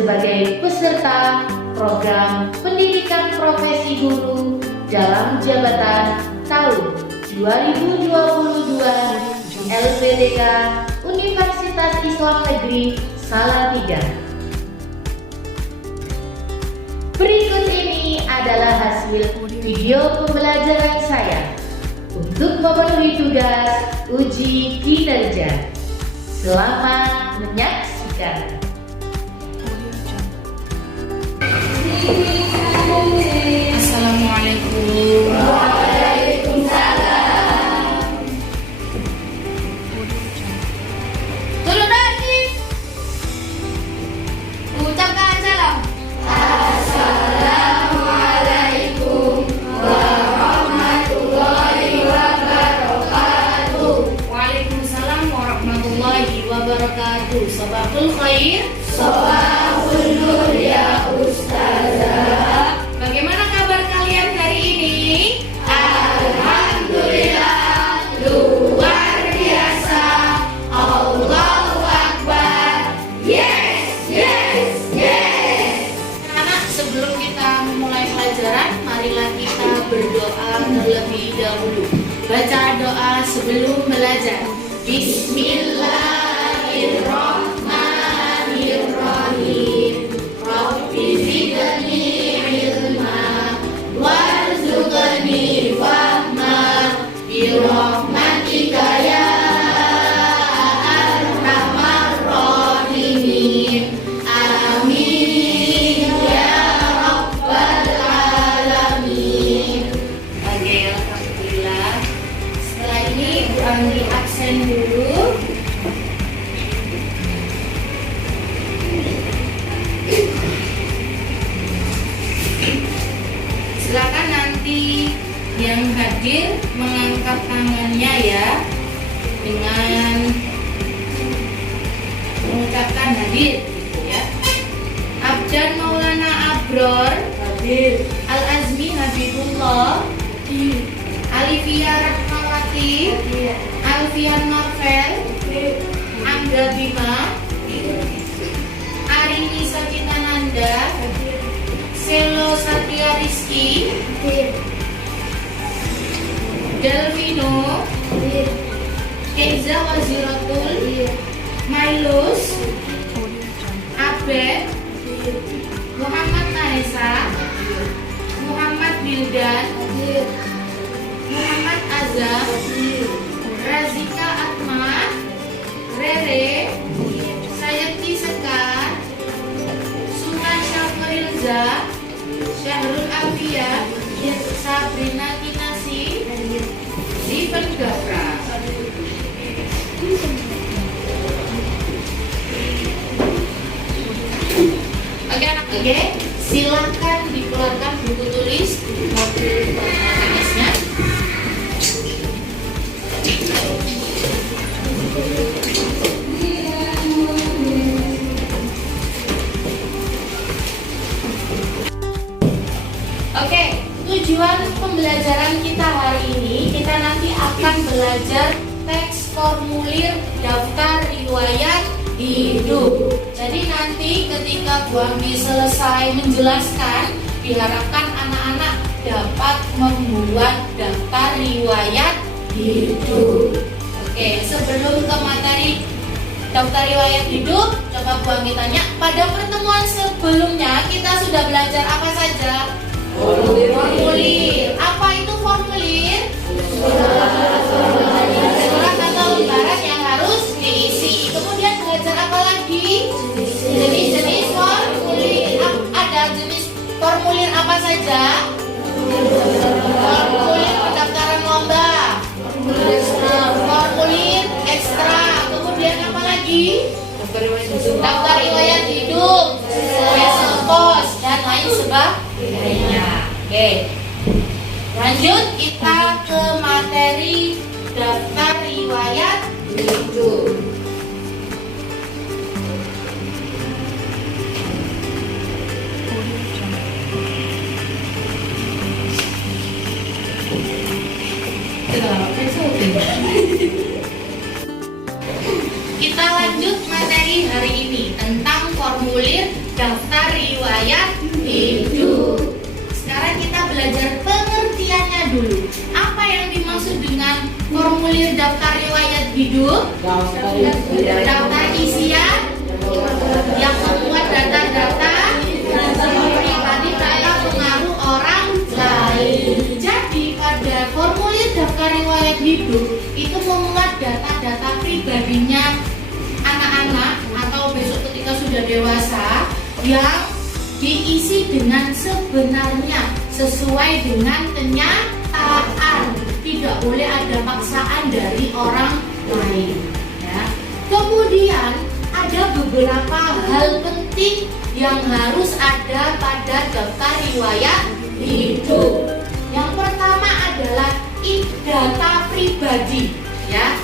sebagai peserta program pendidikan profesi guru dalam jabatan tahun 2022 LPDK Universitas Islam Negeri Salatiga. Berikut ini adalah hasil video pembelajaran saya untuk memenuhi tugas uji kinerja. Selamat menyaksikan. Assalamualaikum. Waalaikumsalam. Turun lagi. Ucapkan salam. Assalamualaikum warahmatullahi wabarakatuh. Waalaikumsalam warahmatullahi wabarakatuh. Sabahul khair. Sabahul nur ya Ustazah. Bagaimana kabar kalian hari ini? Alhamdulillah, luar biasa. Allahu Akbar. Yes, yes, yes. Anak, sebelum kita memulai pelajaran, marilah kita berdoa terlebih dahulu. Baca doa sebelum belajar. Bismillahirrahmanirrahim. Rabbi zidni ilma warzuqni fahma birahmatika ya arhamar rahimin. Amin ya rabbal alamin. Oke, alhamdulillah. Setelah ini Bu Anggi absen dulu. Silakan nanti yang hadir mengangkat tangannya ya, dengan mengucapkan hadir gitu ya. Abjan Maulana Abror hadir. Al Azmi Habibullah hadir. Alifia Rahmawati hadir. Alfian Marvel hadir. Angga Bima hadir. Arini Sakitananda hadir. Selo Satya Rizky hadir. Delvino hadir. Kenza Waziratul hadir. Mailus Abed hadir. Muhammad Naisa hadir. Muhammad Bildan hadir. Muhammad Azam hadir. Razika Atma Rere Sayati Sekar Sunan Syafrilza Syahrul Afia Sabrina Kinasi Zivan Gafra. Oke anak, oke, silakan dikeluarkan buku tulis maupun tulisnya. Oke, tujuan pembelajaran kita hari ini, kita nanti akan belajar teks formulir daftar riwayat hidup. Jadi nanti ketika Bu Anggi selesai menjelaskan, diharapkan anak-anak dapat membuat daftar riwayat hidup. Oke, sebelum ke materi daftar riwayat hidup, coba Bu Anggi tanya, pada pertemuan sebelumnya kita sudah belajar apa saja? Formulir. Apa itu formulir? Surat atau lembaran yang harus diisi. Kemudian belajar apa lagi? Jenis-jenis formulir. Ada jenis formulir apa saja? Formulir pendaftaran lomba, formulir ekstra. Kemudian apa lagi? Daftar riwayat hidup, wesel pos, dan lain sebagainya. Oke, lanjut kita ke materi daftar riwayat hidup. Kita lanjut materi hari ini tentang formulir daftar hidup, daftar isian yang memuat data-data pribadi tanpa pengaruh orang lain. Jadi pada formulir daftar riwayat hidup itu memuat data-data pribadinya anak-anak atau besok ketika sudah dewasa yang diisi dengan sebenarnya sesuai dengan kenyataan, tidak boleh ada paksaan dari orang lain. Ya. Kemudian ada beberapa hal penting yang harus ada pada daftar riwayat hidup. Yang pertama adalah data pribadi, ya.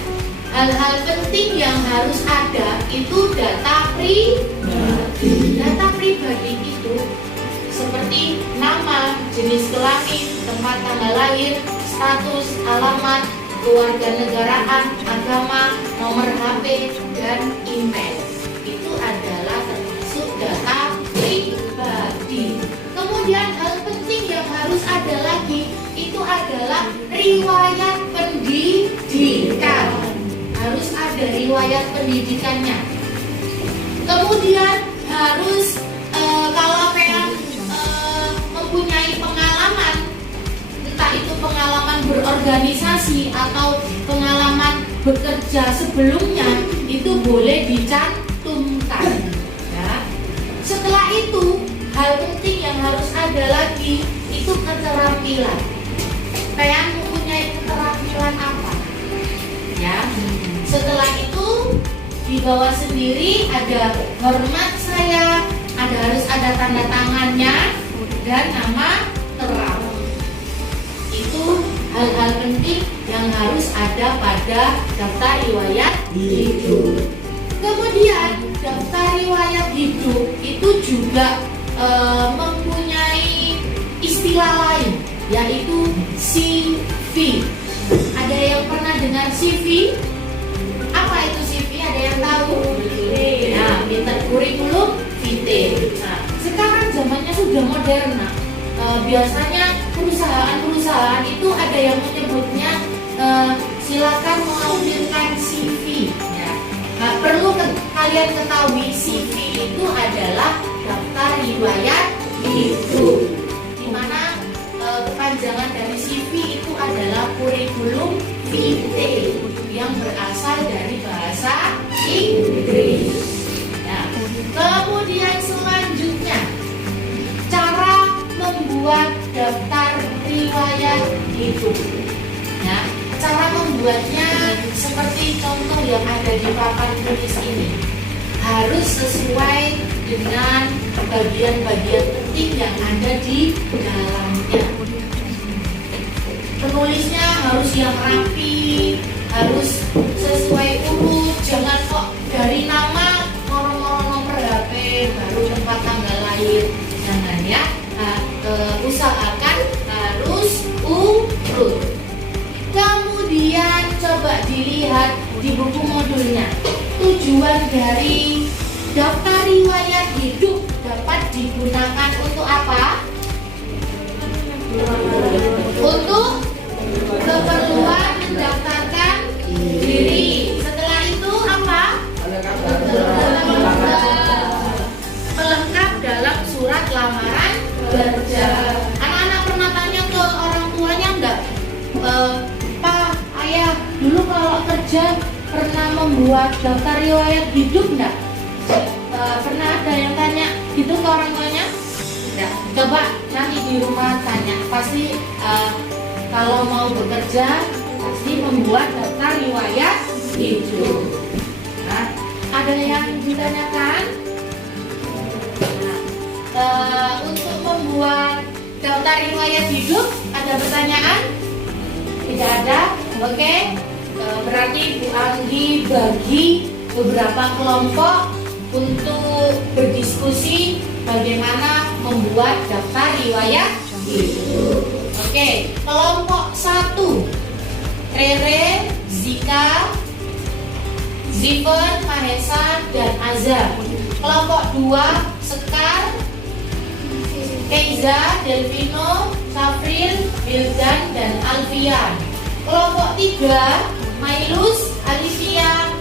Hal-hal penting yang harus ada itu data pribadi. Data pribadi itu seperti nama, jenis kelamin, tempat tanggal lahir, status, alamat, kewarganegaraan, agama, nomor HP, dan email. Itu adalah termasuk data pribadi. Kemudian hal penting yang harus ada lagi itu adalah riwayat pendidikan. Harus ada riwayat pendidikannya. Kemudian harus kalau yang mempunyai pengalaman, entah itu pengalaman berorganisasi atau pengalaman bekerja sebelumnya, itu boleh dicantumkan. Ya. Setelah itu, hal penting yang harus ada lagi itu keterampilan. Kalian mempunyai keterampilan apa? Ya. Setelah itu di bawah sendiri ada hormat saya, harus ada tanda tangannya dan nama terang. Itu hal-hal penting yang harus ada pada daftar riwayat hidup. Kemudian daftar riwayat hidup itu juga mempunyai istilah lain, yaitu CV. Ada yang pernah dengar CV? Apa itu CV? Ada yang tahu? Nah, pinter kurikulum vitae. Nah, sekarang zamannya sudah modern. Biasanya perusahaan-perusahaan itu ada yang menyebutnya silakan melampirkan CV. Ya. Nah, perlu kalian ketahui CV itu adalah daftar riwayat hidup, di mana kepanjangan dari CV itu adalah kurikulum vitae yang berasal dari bahasa Inggris. Nah, kemudian selanjutnya cara membuat daftar riwayat hidup. Ya, cara membuatnya seperti contoh yang ada di papan tulis ini. Harus sesuai dengan bagian-bagian penting yang ada di dalamnya. Penulisnya harus yang rapi, harus sesuai urut, jangan kok dari nama moro-moro nomor HP baru tempat tanggal lahir, jangan ya. Usahakan harus urut. Kemudian coba dilihat di buku modulnya, tujuan dari daftar riwayat hidup dapat digunakan untuk apa? Untuk keperluan mendaftarkan diri. Setelah itu apa? Pelengkap dalam surat lamaran kerja. Anak-anak pernah tanya ke orang tuanya enggak? Pak, ayah, dulu kalau kerja pernah membuat daftar riwayat hidup enggak? Pernah ada yang tanya gitu ke orang tuanya? Enggak. Coba nanti di rumah tanya. Pasti kalau mau bekerja pasti membuat daftar riwayat hidup. Nah, ada yang ditanyakan? Nah, untuk membuat daftar riwayat hidup ada pertanyaan? Tidak ada? Oke. Berarti Bu Anggi bagi beberapa kelompok untuk berdiskusi bagaimana membuat daftar riwayat hidup. Oke, kelompok 1 Rere, Zika, Ziver, Mahesa, dan Azhar. Kelompok 2 Sekar, Keiza, Delvino, Safril, Wildan, dan Alfian. Kelompok 3 Mailus, Alicia,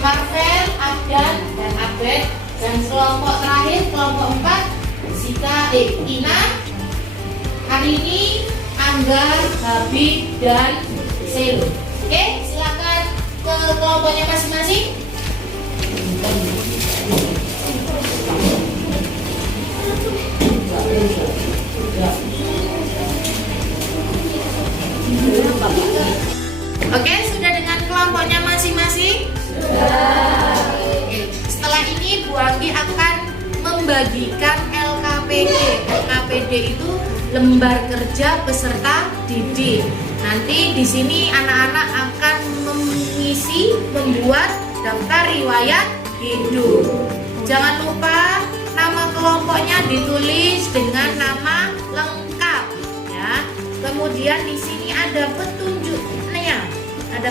Marvel, Abdan, dan Abed. Dan kelompok terakhir, kelompok 4, Ina, Arini, Angga, Habib, dan Selu. Oke, silakan ke kelompoknya masing-masing. Oke, sudah dengan kelompoknya masing-masing? Sudah. Oke, setelah ini Bu Anggi akan membagikan LKPD. LKPD itu lembar kerja peserta didik. Nanti di sini anak-anak akan membuat daftar riwayat hidup. Jangan lupa nama kelompoknya ditulis dengan nama lengkap ya. Kemudian di sini ada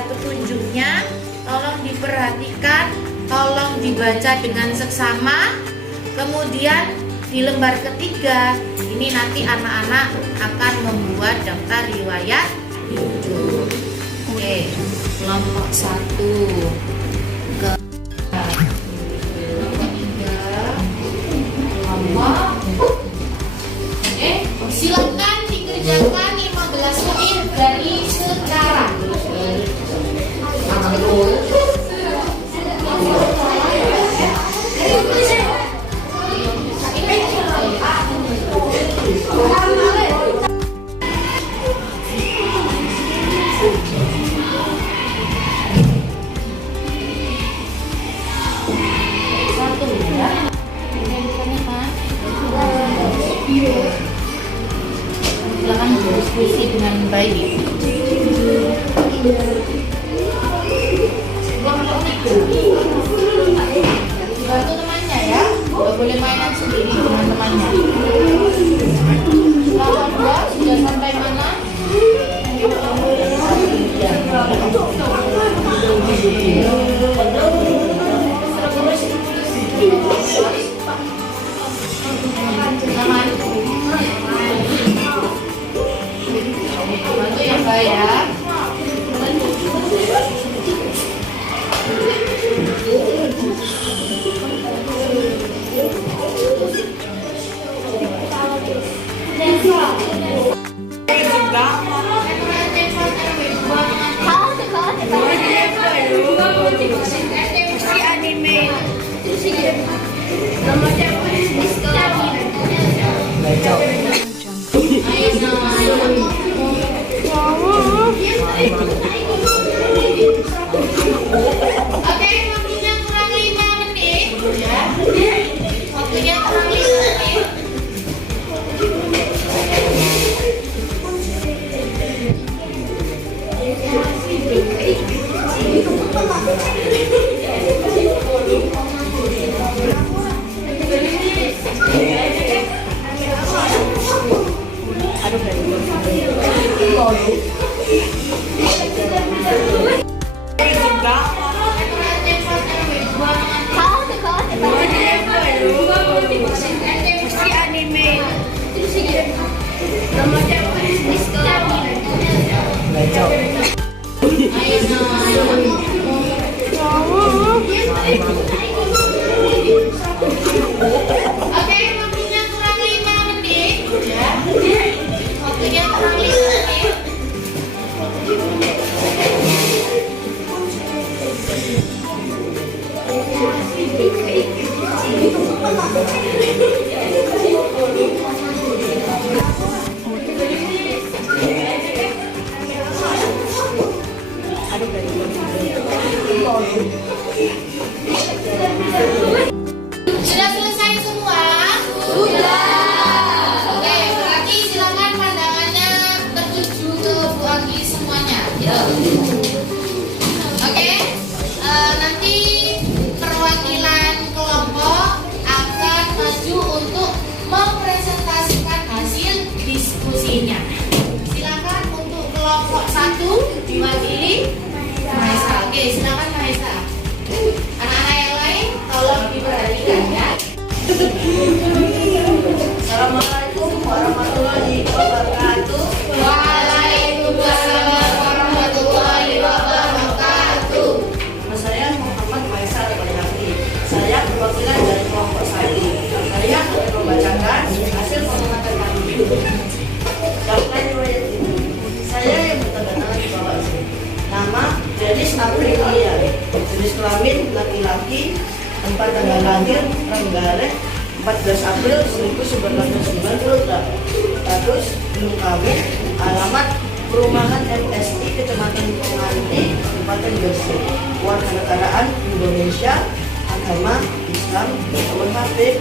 petunjuknya, tolong diperhatikan, tolong dibaca dengan seksama. Kemudian di lembar ketiga ini nanti anak-anak akan membuat daftar riwayat hidup. Oke, kelompok 1 ke kelompok. Oke, silakan dikerjakan 15 menit dari sekarang. Silakan berdiskusi dengan baik. Bantu temannya ya, nggak boleh mainan sendiri dengan temannya. Kelompok 2 sudah sampai mana? Bantu yang baik ya. Oke, waktunya kurang 5 menit ya. Waktunya kurang 5 menit. Oke, waktunya kurang 5 menit ya. Waktunya kurang 5 menit. Sudah selesai semua? Sudah. Oke, berarti silakan pandangannya tertuju ke Bu Anggi semuanya. Oke, nanti perwakilan kelompok akan maju untuk mempresentasikan hasil diskusinya. Silakan untuk kelompok 1 diwakili Maisa. Oke, silakan Maisa. Tempat tanggal lahir Trenggalek 14 April 1990. Status belum kawin. Alamat Perumahan MSI Kecamatan Penganti Kabupaten Gresik. Warganegaraan Indonesia. Agama Islam. Nomor HP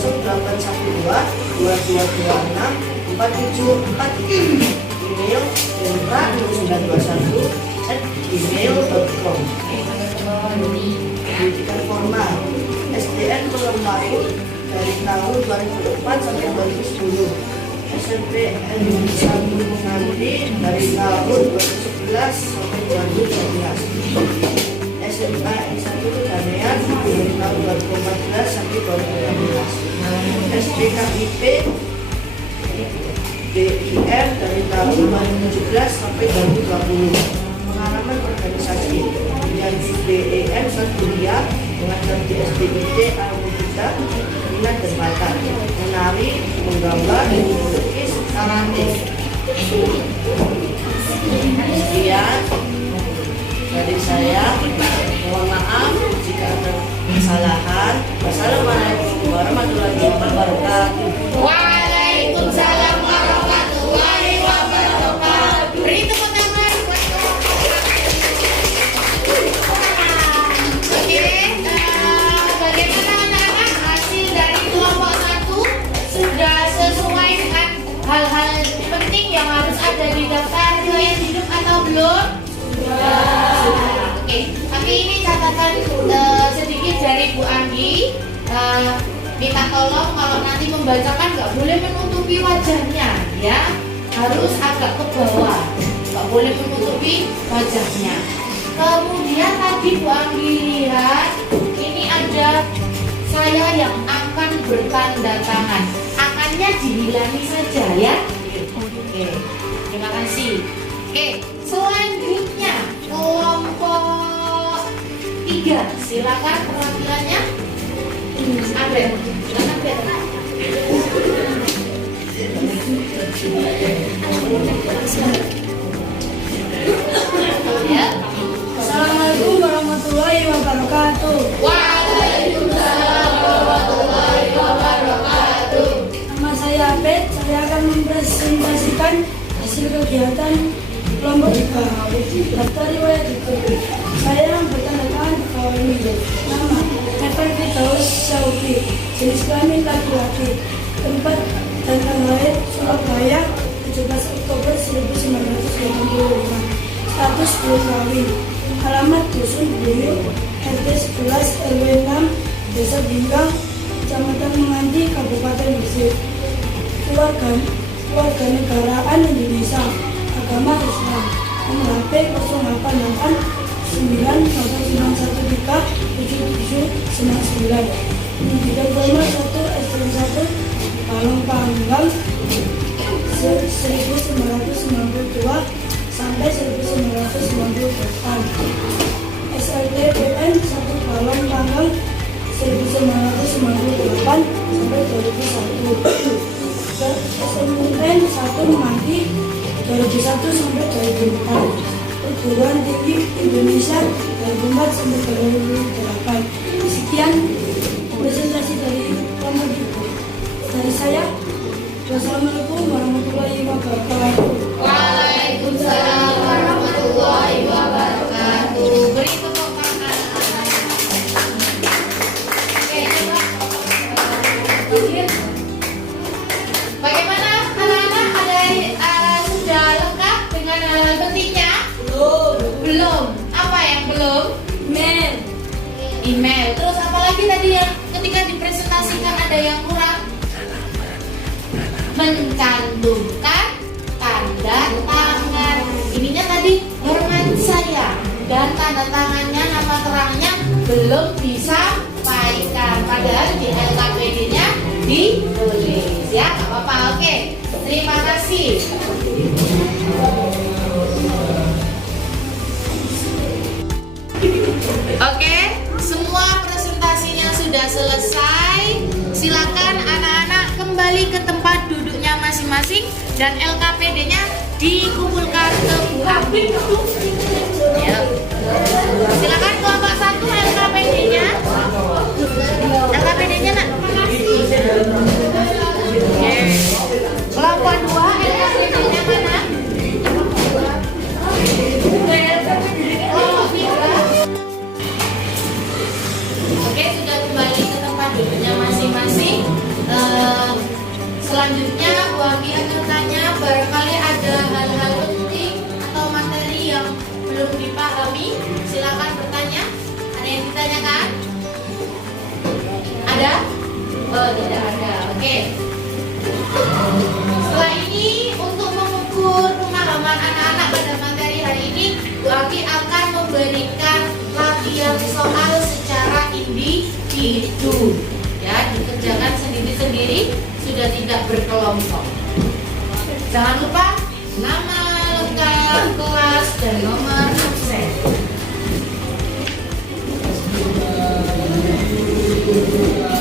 0812 2226 474. Email dendra0921@gmail.com. Pendidikan formal SDN Pelem Laut dari tahun 2004 sampai 2010. SMP N1 Menganti dari tahun 2011 sampai 2012. SMA N1 Kedanean dari tahun 2014 sampai 2016. SPKIP BIM dari tahun 2017 sampai 2020. Pengalaman organisasi yang di BEM saat kuliah mengajar di SDIT Alhamdulillah minat dan bakat menari, menggambar, melukis, karate. Sekian dari saya, mohon maaf jika ada kesalahan. Wassalamualaikum warahmatullahi wabarakatuh. Waalaikumsalam warahmatullahi wabarakatuh. Beri tepuk tangan buat Oke, bagaimana anak-anak hasil dari kelompok 1 sudah sesuai dengan hal-hal penting yang harus ada di daftar riwayat hidup atau belum? Oke, tapi ini catatan sedikit dari Bu Andi. Minta tolong kalau nanti membacakan nggak boleh menutupi wajahnya, ya, harus agak ke bawah, nggak boleh menutupi wajahnya. Kemudian tadi Bu Andi lihat ini ada saya yang akan bertanda tangan, akannya dihilangi saja ya. Oke, terima kasih. Oke, selanjutnya kelompok 3, silakan perwakilannya. Abel, silakan Abel. Ya. Assalamualaikum warahmatullahi wabarakatuh. Waalaikumsalam warahmatullahi wabarakatuh. Nama saya Abed. Saya akan mempresentasikan hasil kegiatan kelompok 3 daftar riwayat hidup. Saya bertanda tangan di bawah ini. Nama Evan Firdaus Syauki, jenis kelamin laki-laki, tempat dan tanggal lahir Surabaya 17 Oktober 1985. Status belum kawin. Alamat Dusun Buyut, RT 11 RW 6, Desa Bingkang, Kecamatan Menganti, Kabupaten Gresik. Kewarganegaraan Indonesia, agama Islam. Nomor HP 0889137799. Pendidikan formal 1 SD 1 Palung Panggang 1992 sampai 1998. SLTPN 1 Palung Panggang 1998 sampai 2001. SMUN 1 Menganti 2001 sampai 2004. Perguruan Tinggi Indonesia 2004 sampai 2008. Sekian presentasi dari kelompok itu. Dari saya, wassalamualaikum warahmatullahi wabarakatuh. Waalaikumsalam warahmatullahi wabarakatuh. Beri tepuk tangan. Oke, coba. Bagaimana anak-anak, sudah lengkap dengan hal-hal pentingnya? Belum. Apa yang belum? Email. Terus apa lagi tadi yang ketika dipresentasikan ada yang kurang? Mencantumkan tanda tangan. Ininya tadi hormat saya dan tanda tangannya, nama terangnya belum disampaikan. Padahal di LKPD-nya ditulis ya, nggak apa-apa. Oke, terima kasih. Oke, semua presentasinya sudah selesai. Silakan anak-anak kembali ke tempat duduknya masing-masing dan LKPD-nya dikumpulkan ke buku. Ya. Silakan kelompok 1 LKPD-nya. kembali ke tempat duduknya masing-masing. Selanjutnya Bu Anggi akan tanya, barangkali ada hal-hal penting atau materi yang belum dipahami, silakan bertanya. Ada yang ditanyakan? Ada? Oh, tidak ada. Oke. Setelah ini, untuk mengukur pemahaman anak-anak pada materi hari ini, Bu Anggi akan memberikan latihan soal secara individu. Ya, dikerjakan sendiri-sendiri, sudah tidak berkelompok. Jangan lupa nama lengkap, kelas, dan nomor absen.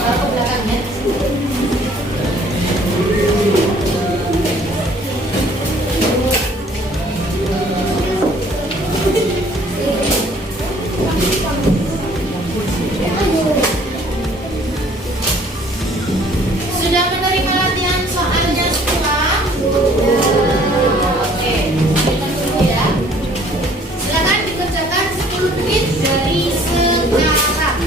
Ke belakangnya. Sudah menerima latihan soalnya semua? Oke, kita dulu ya. Silakan dikerjakan 10 menit dari sekarang.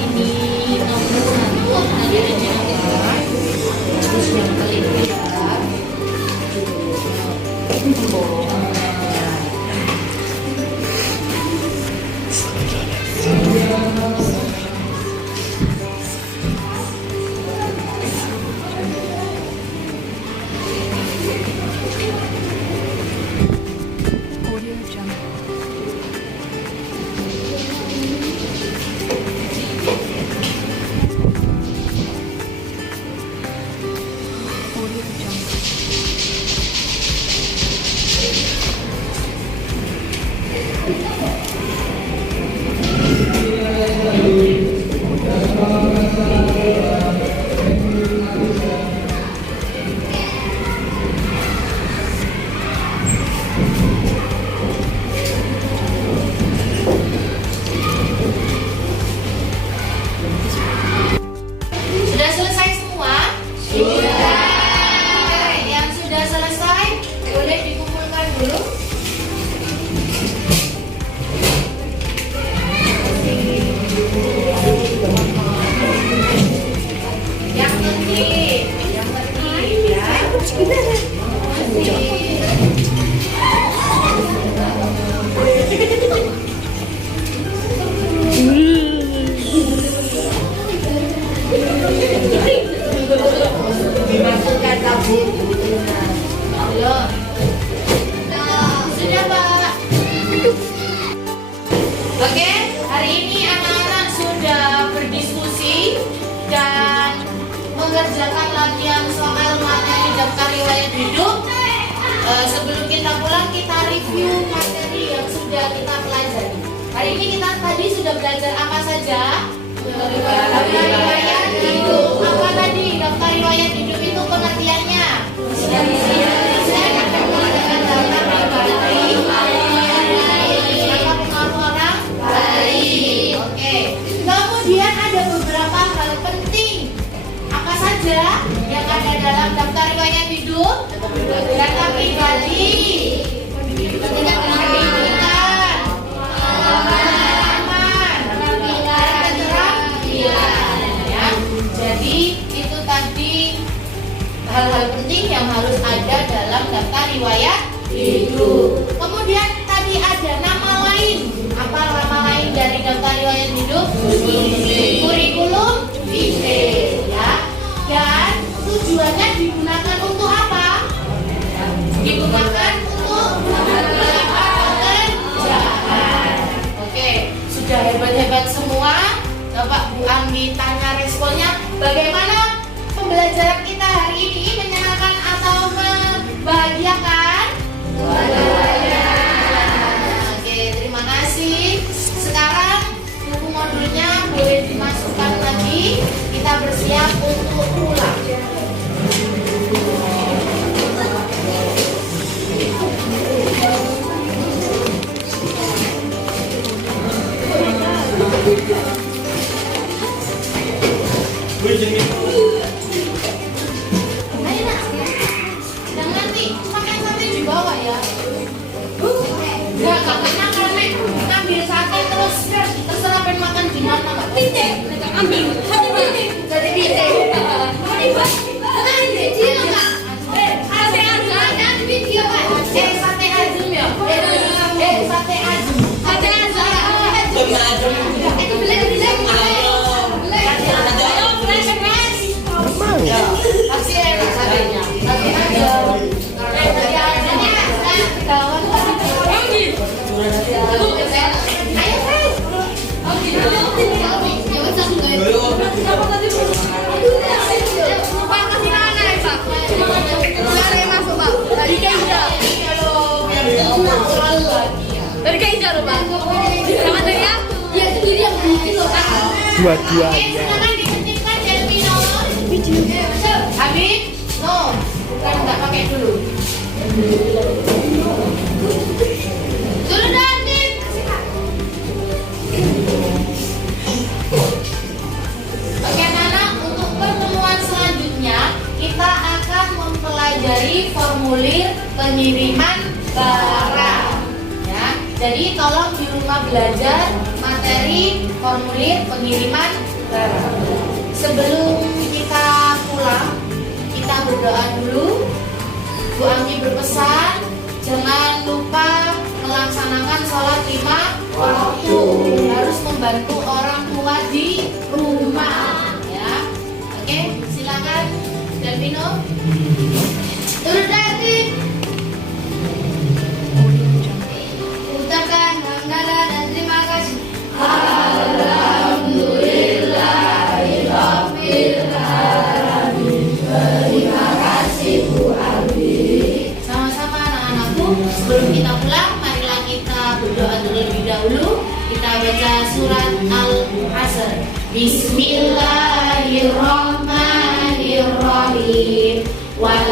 Ini nomor 1 hadiahnya terus yang paling Sudah selesai semua? Sudah. Oke, yang sudah selesai boleh dikumpulkan dulu. Yang penting dimasukkan tabung. Belum. Sudah, Pak. Oke, hari ini anak-anak sudah berdiskusi dan mengerjakan latihan soal materi daftar riwayat hidup. Sebelum kita pulang, kita review materi yang sudah kita pelajari. Hari ini kita tadi sudah belajar apa saja? Daftar riwayat hidup. Apa tadi daftar riwayat hidup itu pengertiannya? Saya akan mengadakan daftar pribadi. Siapa pengaruh orang? Baik. Oke. Kemudian ada beberapa hal penting. Apa saja yang ada dalam daftar riwayat hidup? Data pribadi, pendidikan, ya. Jadi itu tadi hal-hal penting yang harus ada dalam daftar riwayat hidup. Kemudian tadi ada nama lain. Apa nama lain dari daftar riwayat hidup? Kurikulum vitae, ya. Dan tujuannya digunakan untuk apa? Digunakan untuk pekerjaan. Oke, sudah hebat-hebat semua. Bapak Bu Anggi tanya responnya, bagaimana pembelajaran kita hari ini, menyenangkan atau membahagiakan? Oke, terima kasih. Sekarang buku modulnya boleh dimasukkan lagi. Kita bersiap untuk pulang. Ayo nak, jangan nanti makan sate di bawah ya. Enggak enak kalau nek ngambil sate terus terserah pengen makan di mana nggak? Pite, ambil. Jadi pite. Sate azam video kan? Sate azam ya. Sate azam. Sate azam. Itu belum. Ya. Pasti enak satenya. Sate azam. Kawan. Ayo, Fred. Pak, kasih mana ya, Pak? Mana yang masuk, Pak? Tadi Kaiza. Dari Kaiza loh, Pak. Jangan dari aku. Ya, sendiri yang bikin loh, Pak. Dua-duanya. Silakan diketikkan Delvino. Habis? No. Bukan, nggak pakai dulu. Dulu dah, Din. Oke, Nana, untuk pertemuan selanjutnya kita akan mempelajari formulir pengiriman barang. Ya, jadi tolong di rumah belajar materi formulir pengiriman barang. Sebelum kita pulang, kita berdoa dulu. Bu Anggi berpesan, jangan lupa melaksanakan sholat 5 waktu. Harus membantu orang tua di rumah, ya. Oke, silakan Delvino. Turun lagi. Ucapkan hamdalah dan terima kasih. Terima kasih Bu Anggi. Sama-sama anak-anakku. Sebelum kita pulang, marilah kita berdoa terlebih dahulu. Kita baca surat Al-Asr. Bismillahirrahmanirrahim. Wal